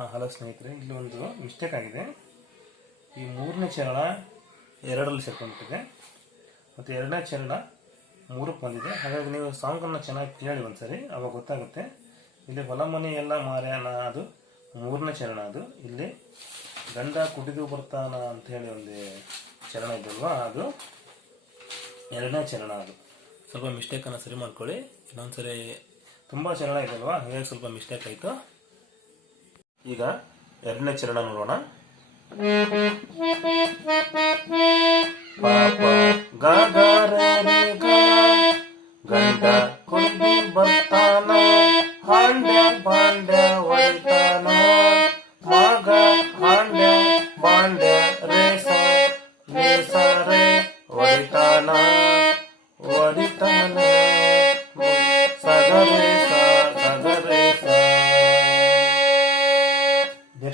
ಹಾಂ, ಹಲೋ ಸ್ನೇಹಿತರೆ, ಇಲ್ಲಿ ಒಂದು ಮಿಸ್ಟೇಕ್ ಆಗಿದೆ. ಈ ಮೂರನೇ ಚರಣ ಎರಡರಲ್ಲಿ ಸೇರ್ಕೊಂಡ್ಬಿಟ್ಟಿದೆ. ಮತ್ತು ಎರಡನೇ ಚರಣ ಮೂರಕ್ಕೆ ಬಂದಿದೆ. ಹಾಗಾಗಿ ನೀವು ಸಾಂಗನ್ನು ಚೆನ್ನಾಗಿ ಕೇಳಿ ಒಂದ್ಸರಿ, ಅವಾಗ ಗೊತ್ತಾಗುತ್ತೆ. ಇಲ್ಲಿ ಹೊಲ ಮನೆಯೆಲ್ಲ ಮಾರ್ಯಾನ, ಅದು ಮೂರನೇ ಚರಣ ಅದು. ಇಲ್ಲಿ ಗಂಡ ಕುಡಿದು ಬರ್ತಾನ ಅಂತ ಹೇಳಿ ಒಂದು ಚರಣ ಇದಲ್ವಾ, ಅದು ಎರಡನೇ ಚರಣ ಅದು. ಸ್ವಲ್ಪ ಮಿಸ್ಟೇಕನ್ನು ಸರಿ ಮಾಡ್ಕೊಳ್ಳಿ. ಇನ್ನೊಂದ್ಸರಿ ತುಂಬ ಚರಣ ಇದಲ್ವಾ, ಹಾಗಾಗಿ ಸ್ವಲ್ಪ ಮಿಸ್ಟೇಕ್ ಆಯಿತು. ಈಗ ಎರಡನೇ ಚರಣ ನೋಡೋಣ ಪಾಪ. ಗಂಡ ಕೊಂಡಿ ಬರ್ತಾನ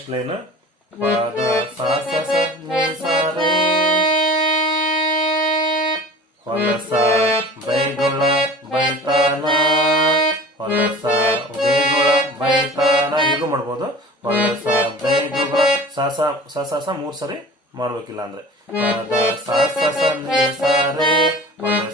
ನೆಕ್ಸ್ಟ್ ಲೈನ್ ಪಾದ ಸಾಸ ಸಾರೆ ಹೊಲಸ ಬೈಗುಳ ಬೈತಾನ. ಹೊಲಸ ಬೈಗುಳ ಬೈತಾನ. ಹೀಗೂ ಮಾಡ್ಬೋದು. ಹೊಲಸ ಬೈಗುಳ ಸಾಸ ಸಾಸ ಸ ಮೂರ್ ಸರಿ ಮಾಡ್ಬೇಕಿಲ್ಲ ಅಂದ್ರೆ. ಪಾದ ಸಾಸ ಸಾರೆ ಹೊಲಸ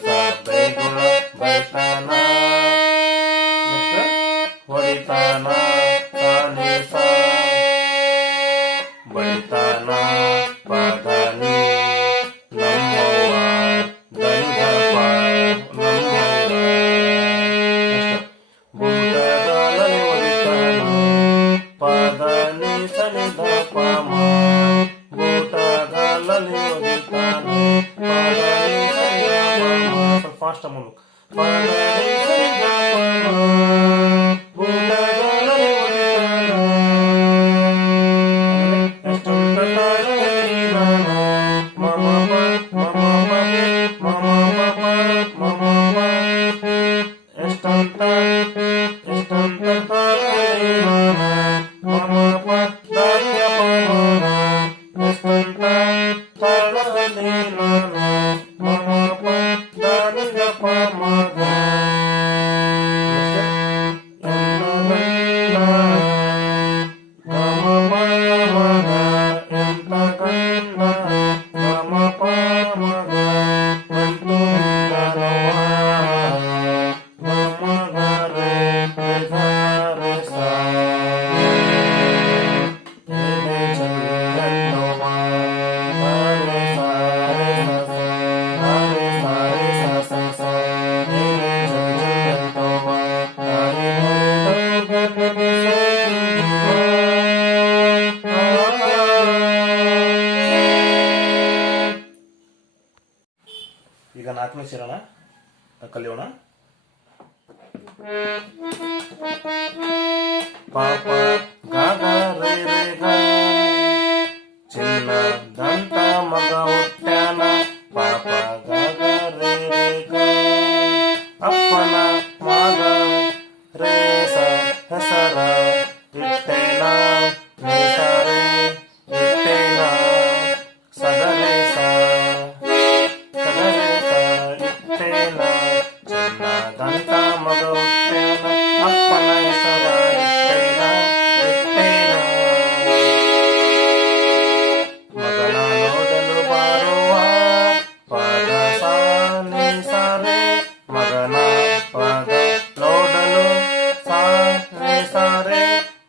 ಈಗ ನಾಲ್ಕನೇ ಚರಣ ಕಲಿಯೋಣ. ಪಾಪ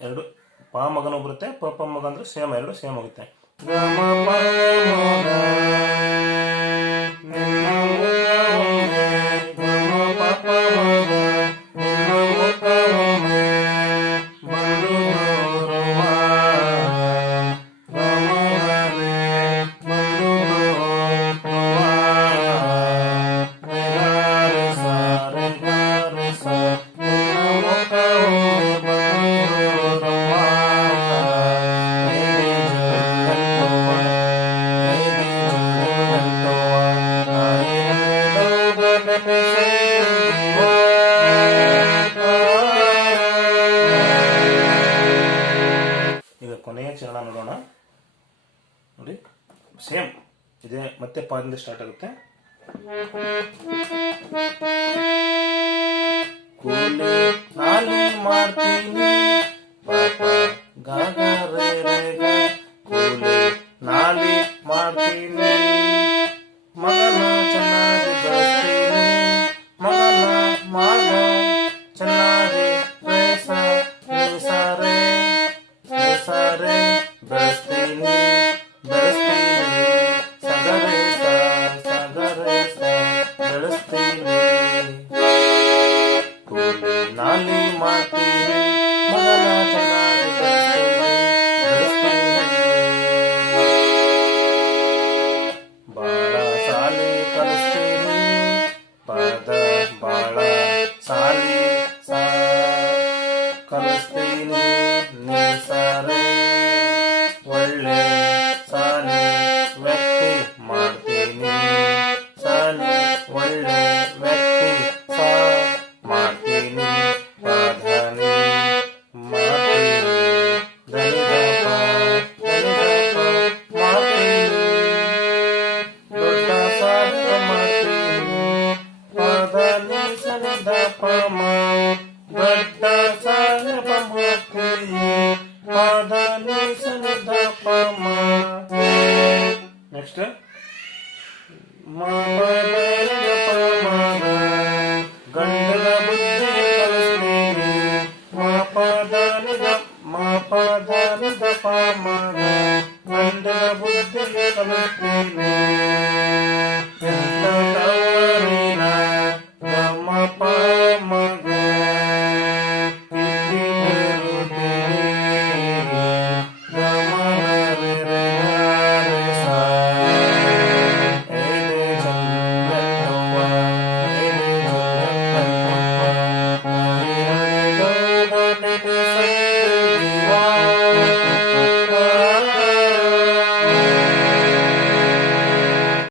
ಎರಡು ಪ ಮಗನೂ ಬರುತ್ತೆ ಪ ಪ ಮಗ ಅಂದ್ರೆ ಸೇಮ್ ಎರಡು ಸೇಮ್ ಆಗುತ್ತೆ ಇದೇ ಮತ್ತೆ ಪಾದಿಂದ ಸ್ಟಾರ್ಟ್ ಆಗುತ್ತೆ ಮಾಡ್ತೀನಿ Vamos. Mama.